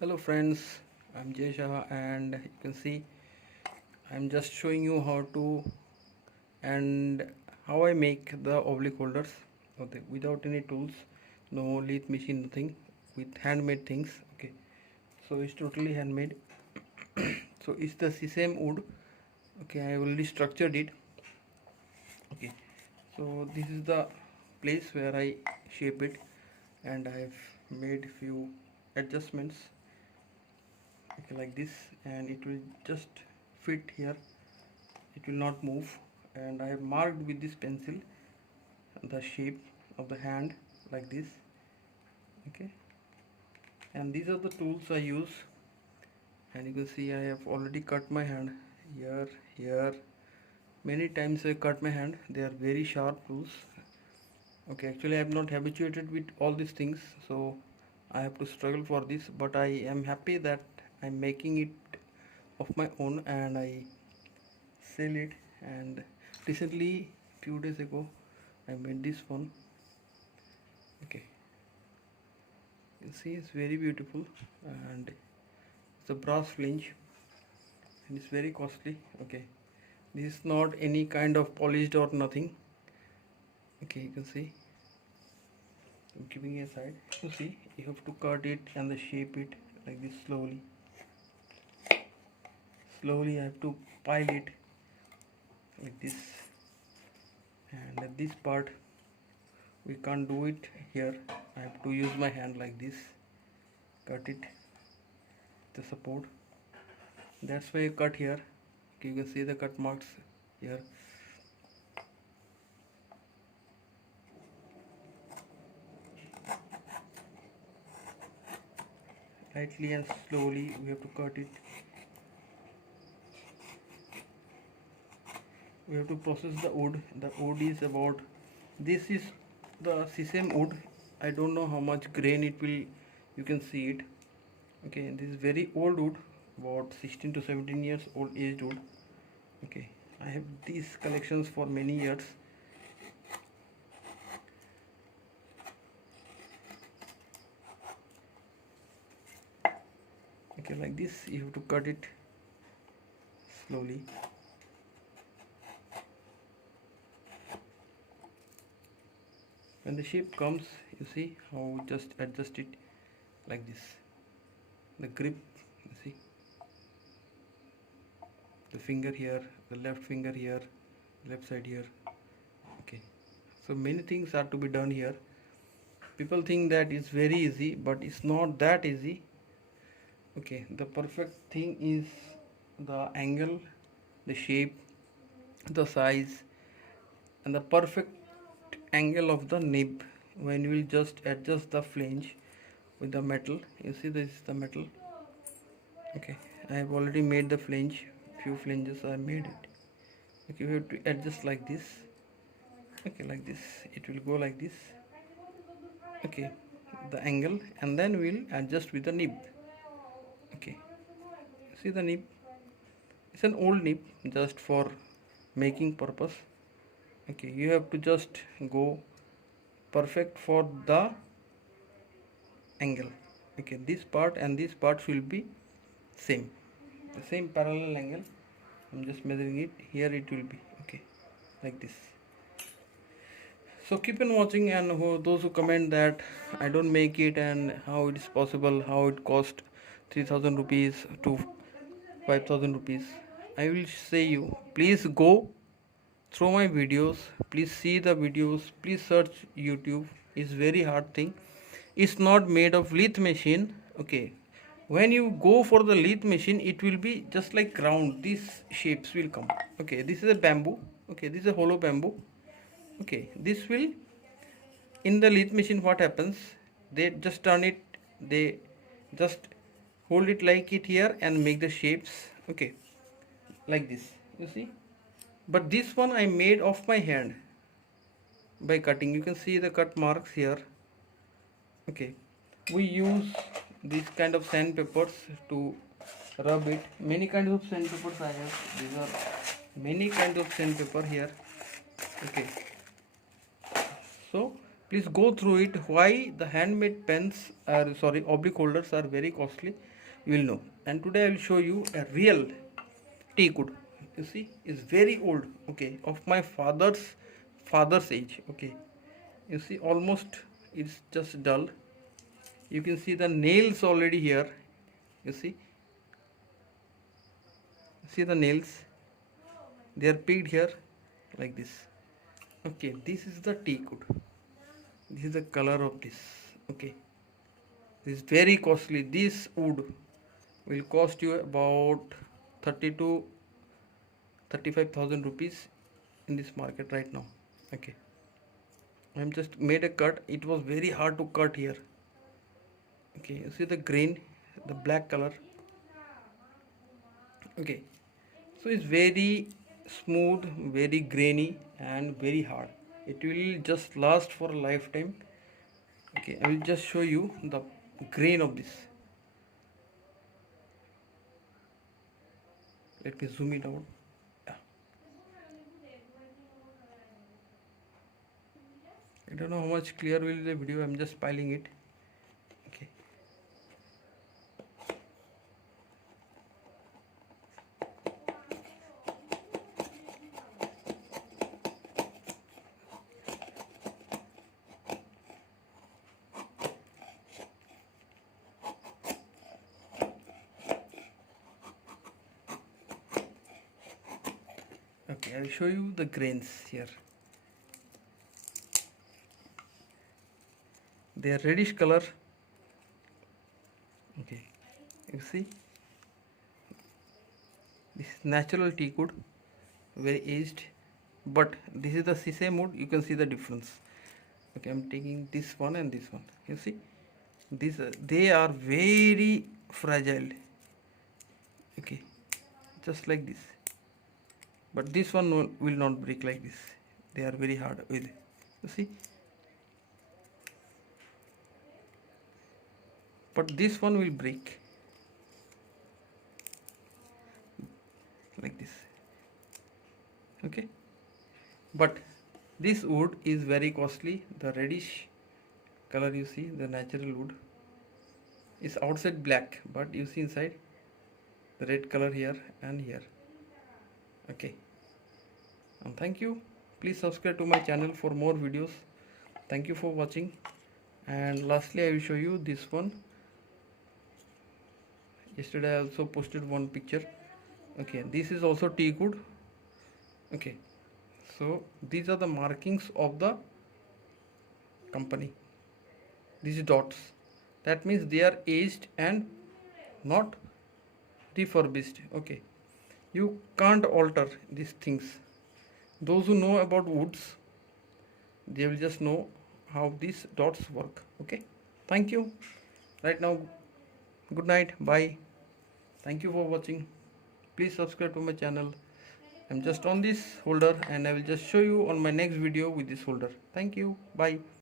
Hello friends, I'm Jay Shah and you can see I'm just showing you how to and how I make the oblique holders okay, without any tools, no lathe machine, nothing, with handmade things. Okay, so it's totally handmade. So it's the same wood. Okay, I already structured it. Okay, so this is the place where I shape it and I've made few adjustments, okay, like this, and it will just fit here, it will not move. And I have marked with this pencil the shape of the hand like this. Okay, and these are the tools I use, and you can see I have already cut my hand here many times. I cut my hand, they are very sharp tools. Okay, actually I am not habituated with all these things, so I have to struggle for this, but I am happy that I'm making it of my own and I sell it. And recently, few days ago, I made this one. Okay, you see it's very beautiful and it's a brass flange and it's very costly. Okay, this is not any kind of polished or nothing. Okay, you can see I'm keeping it aside. You see, you have to cut it and shape it like this slowly. Slowly I have to pile it like this, and at this part we can't do it here. I have to use my hand like this, cut it, the support. That's why I cut here. Okay, you can see the cut marks here. Lightly and slowly we have to cut it. We have to process the wood. The wood is about, this is the sesame wood. I don't know how much grain it will, you can see it. Okay, this is very old wood, about 16 to 17 years old aged wood. Okay, I have these collections for many years. Okay, like this you have to cut it slowly. When the shape comes, you see how just adjust it like this. The grip, you see, the finger here, the left finger here, left side here. Okay, so many things are to be done here. People think that it's very easy, but it's not that easy. Okay, the perfect thing is the angle, the shape, the size, and the perfect angle of the nib. When you will just adjust the flange with the metal, you see this is the metal. Okay, I have already made the flange, few flanges I made it. Okay, you have to adjust like this. Okay, like this, it will go like this. Okay, the angle, and then we'll adjust with the nib. Okay, see the nib, it's an old nib just for making purpose. Okay, you have to just go perfect for the angle. Okay, this part and this part will be same, the same parallel angle. I'm just measuring it here, it will be okay like this. So keep on watching, and those who comment that I don't make it and how it is possible, how it cost 3000 rupees to 5000 rupees, I will say you, please go through my videos, please see the videos, please search YouTube. It's very hard thing. It's not made of lathe machine. Okay, when you go for the lathe machine, it will be just like round, these shapes will come. Okay, this is a bamboo. Okay, this is a hollow bamboo. Okay, this will, in the lathe machine what happens, they just turn it, they just hold it like it here and make the shapes. Okay, like this, you see. But this one I made of my hand by cutting. You can see the cut marks here. Okay, we use this kind of sandpapers to rub it. Many kinds of sandpapers I have. These are many kinds of sandpaper here. Okay, so Please go through it. Why the handmade pens are, sorry, oblique holders are very costly, you will know. And today I will show you a real teakwood. You see, it's very old. Okay, of my father's age. Okay, you see, almost it's just dull. You can see the nails already here. You see the nails. They are picked here like this. Okay, this is the teakwood. This is the color of this. Okay, this is very costly. This wood will cost you about 30 to 35,000 rupees in this market right now. Okay, I'm just made a cut. It was very hard to cut here. Okay, you see the grain, the black color. Okay, so it's very smooth, very grainy and very hard. It will just last for a lifetime. Okay, I will just show you the grain of this. Let me zoom it out. Yeah. I don't know how much clear will be the video. I'm just piling it. Okay. Okay, I'll show you the grains here. They are reddish color. Okay, you see, this is natural teakwood, very aged, but this is the sesame wood. You can see the difference. Okay, I'm taking this one and this one. You see, these they are very fragile. Okay, just like this. But this one will not break like this. They are very hard with. You see, but this one will break like this. Okay, but this wood is very costly. The reddish color, you see, the natural wood is outside black, but you see inside the red color here and here. Okay, and thank you. Please subscribe to my channel for more videos. Thank you for watching. And lastly, I will show you this one. Yesterday I also posted one picture. Okay, this is also teakwood. Okay, so these are the markings of the company. These dots, that means they are aged and not refurbished. Okay, you can't alter these things. Those who know about woods, they will just know how these dots work. Okay, thank you. Right now, good night, bye. Thank you for watching. Please subscribe to my channel. I'm just on this holder and I will just show you on my next video with this holder. Thank you, bye.